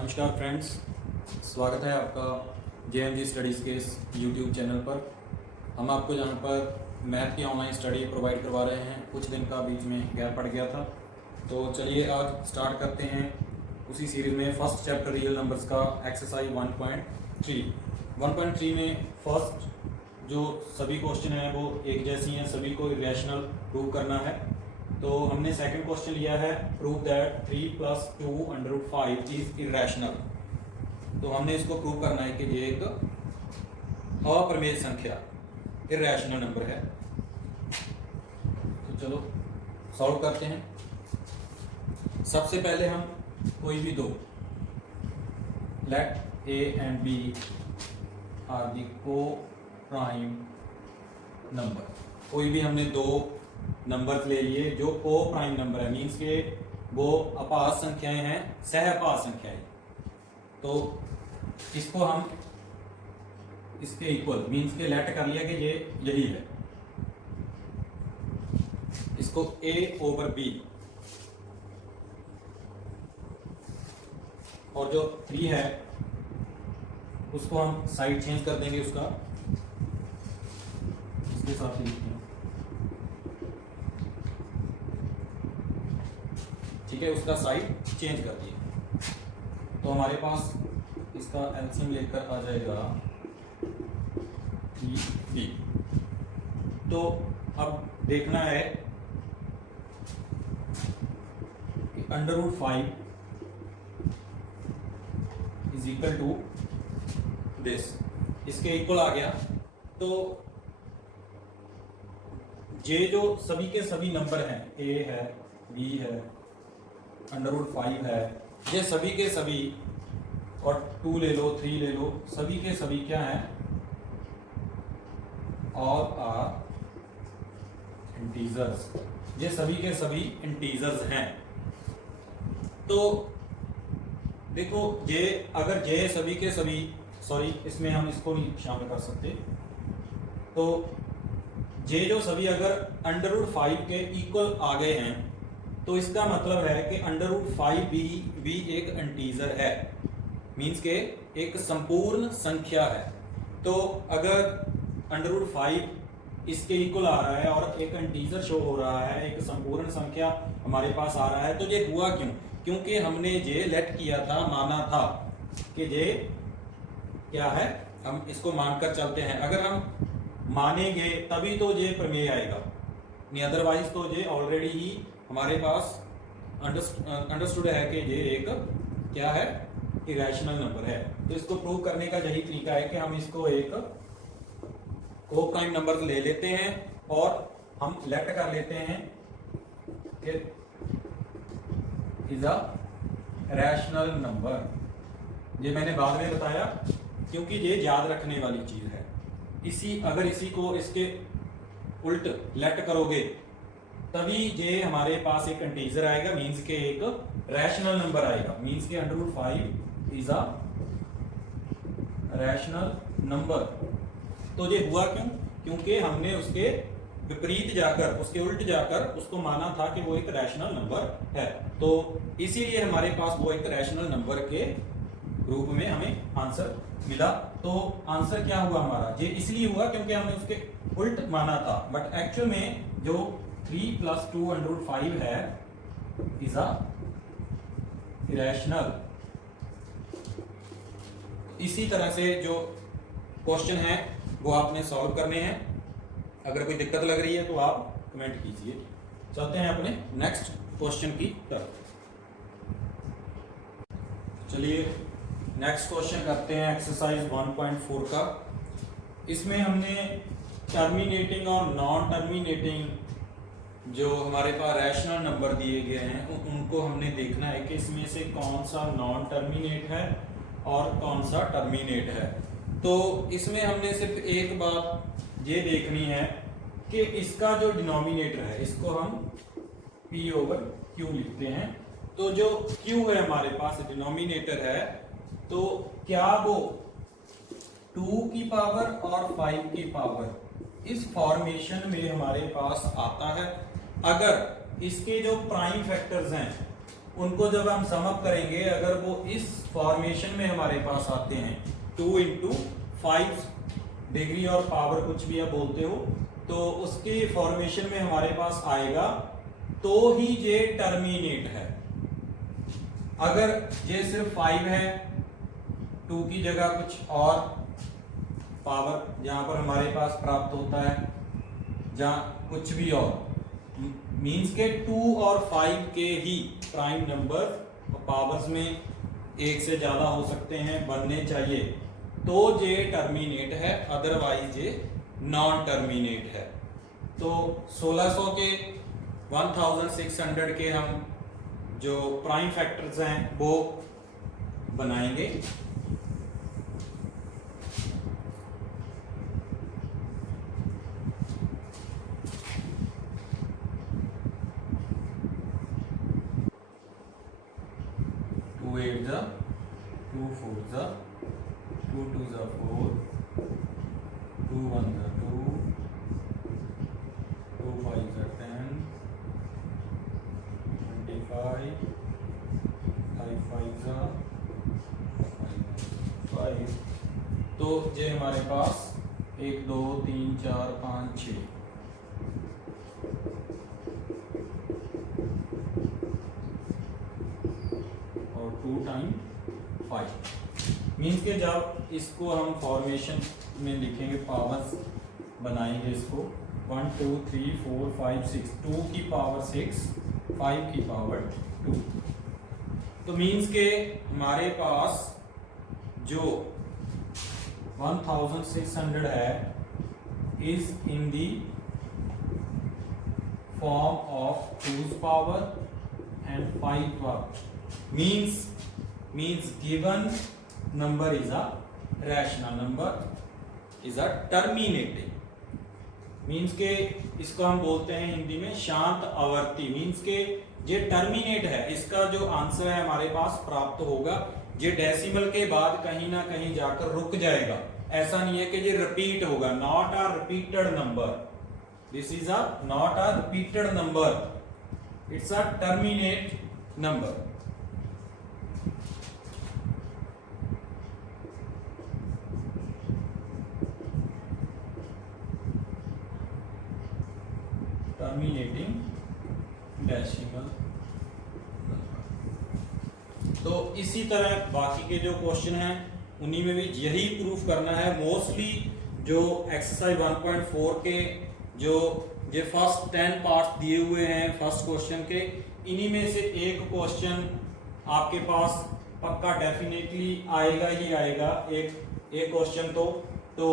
नमस्कार फ्रेंड्स, स्वागत है आपका JMG स्टडीज़ के इस यूट्यूब चैनल पर। हम आपको जहाँ पर मैथ की ऑनलाइन स्टडी प्रोवाइड करवा रहे हैं। कुछ दिन का बीच में गैप पड़ गया था, तो चलिए आज स्टार्ट करते हैं उसी सीरीज़ में फर्स्ट चैप्टर रियल नंबर्स का एक्सरसाइज 1.3। 1.3 में फर्स्ट जो सभी क्वेश्चन हैं वो एक जैसी हैं, सभी को इरेशनल प्रूव करना है। तो हमने सेकंड क्वेश्चन लिया है, प्रूव दैट 3 + 2√5 इज इरेशनल। तो हमने इसको प्रूव करना है कि ये एक अप्रमेय संख्या इरेशनल नंबर है। तो चलो सॉल्व करते हैं। सबसे पहले हम कोई भी दो, let A and B are the coprime number. कोई भी हमने दो नंबर ले लिए जो को प्राइम नंबर है, मीन्स के वो अपाद संख्याएं हैं, सहअपाद संख्याएं। तो इसको हम इसके इक्वल मीन्स के लेट कर लिया कि ये यही है। इसको A/B और जो 3 है उसको हम साइड चेंज कर देंगे, उसका इसके साथ ही लिखते हैं। ठीक है, उसका साइड चेंज कर दिए तो हमारे पास इसका एलसीएम लेकर आ जाएगा 3B। तो अब देखना है कि √5 इज इक्वल टू दिस, इसके इक्वल आ गया। तो ये जो सभी के सभी नंबर हैं, A है, B है, √5 है, ये सभी के सभी, और 2 ले लो, 3 ले लो, सभी के सभी क्या हैं? All are integers. ये सभी के सभी इंटीजर्स हैं। तो देखो, ये अगर ये सभी के सभी, सॉरी इसमें हम इसको नहीं शामिल कर सकते, तो ये जो सभी अगर √5 के इक्वल आ गए हैं तो इसका मतलब है कि √5 भी एक इंटीजर है, मीन्स के एक संपूर्ण संख्या है। तो अगर √5 इसके इक्वल आ रहा है और एक इंटीजर शो हो रहा है, एक संपूर्ण संख्या हमारे पास आ रहा है, तो ये हुआ क्यों? क्योंकि हमने ये लेट किया था, माना था कि ये क्या है, हम इसको मानकर चलते हैं। अगर हम मानेंगे तभी तो ये प्रमेय आएगा, नहीं अदरवाइज तो ये ऑलरेडी ही हमारे पास अंडरस्टूड है कि ये एक क्या है, इरेशनल नंबर है। तो इसको प्रूव करने का यही तरीका है कि हम इसको एक को प्राइम नंबर ले लेते हैं और हम लेट कर लेते हैं कि इज अ रैशनल नंबर। ये मैंने बाद में बताया क्योंकि ये याद रखने वाली चीज है। अगर इसी को इसके उल्ट लेट करोगे तभी ये हमारे पास एक इंटीजर आएगा, मींस के एक रैशनल नंबर आएगा, मींस के √5 इज अ रैशनल नंबर। तो ये हुआ क्यों? क्योंकि हमने उसके विपरीत जाकर, उसके उल्ट जाकर उसको माना था कि वो एक रैशनल नंबर है। तो इसीलिए हमारे पास वो एक रैशनल नंबर के रूप में हमें आंसर मिला। तो आंसर क्या हुआ हमारा? ये इसलिए हुआ क्योंकि हमने उसके उल्ट माना था, बट एक्चुअल में जो 3 + 2√5 है इज अ इरेशनल। इसी तरह से जो क्वेश्चन है वो आपने सॉल्व करने हैं। अगर कोई दिक्कत लग रही है तो आप कमेंट कीजिए। चलते हैं अपने नेक्स्ट क्वेश्चन की तरफ। चलिए नेक्स्ट क्वेश्चन करते हैं एक्सरसाइज 1.4 का। इसमें हमने टर्मिनेटिंग और नॉन टर्मिनेटिंग जो हमारे पास रैशनल नंबर दिए गए हैं उनको हमने देखना है कि इसमें से कौन सा नॉन टर्मिनेट है और कौन सा टर्मिनेट है। तो इसमें हमने सिर्फ एक बात ये देखनी है कि इसका जो डिनोमिनेटर है इसको हम P/Q लिखते हैं। तो जो Q है हमारे पास डिनोमिनेटर है, तो क्या वो 2 की पावर और 5 की पावर इस फॉर्मेशन में हमारे पास आता है? अगर इसके जो प्राइम फैक्टर्स हैं उनको जब हम सम अप करेंगे, अगर वो इस फॉर्मेशन में हमारे पास आते हैं 2 इंटू 5 डिग्री और पावर कुछ भी आप बोलते हो, तो उसके फॉर्मेशन में हमारे पास आएगा तो ही ये टर्मिनेट है। अगर ये सिर्फ 5 है, 2 की जगह कुछ और पावर जहां पर हमारे पास प्राप्त होता है, जहां कुछ भी और मीन्स के 2 और 5 के ही प्राइम नंबर पावर्स में एक से ज्यादा हो सकते हैं, बनने चाहिए, तो ये टर्मिनेट है, अदरवाइज ये नॉन टर्मिनेट है। तो 1600 के 1600 के हम जो प्राइम फैक्टर्स हैं वो बनाएंगे। टू एट जा, 2 4 जा, 2 2 जा 4, 2 1 जा 2, 2 5 जा 10, 25, 5 5 जा 5। तो ये हमारे पास 1 2 3 4 5 6 और 2 टाइम 5 मीन्स के जब इसको हम फॉर्मेशन में लिखेंगे, पावर्स बनाएंगे इसको 1 2 3 4 5 6, 2 की पावर 6, 5 की पावर 2, तो मीन्स के हमारे पास जो 1600 है is in the form of 2's power and 5 power, means given number is a rational number, is a terminating, means के इसको हम बोलते हैं हिंदी में शांत आवर्ती, मीन्स के ये टर्मिनेट है, इसका जो आंसर है हमारे पास प्राप्त होगा, ये डेसिमल के बाद कहीं ना कहीं जाकर रुक जाएगा, ऐसा नहीं है कि ये रिपीट होगा, not a repeated number, this is a not a repeated number, it's a terminate number. Terminating decimal. तो इसी तरह बाकी के जो क्वेश्चन हैं उन्हीं में भी यही प्रूफ करना है। मोस्टली जो एक्सरसाइज 1.4 के जो ये फर्स्ट 10 पार्ट्स दिए हुए हैं फर्स्ट क्वेश्चन के, इन्हीं में से एक क्वेश्चन आपके पास पक्का डेफिनेटली आएगा ही आएगा, एक क्वेश्चन तो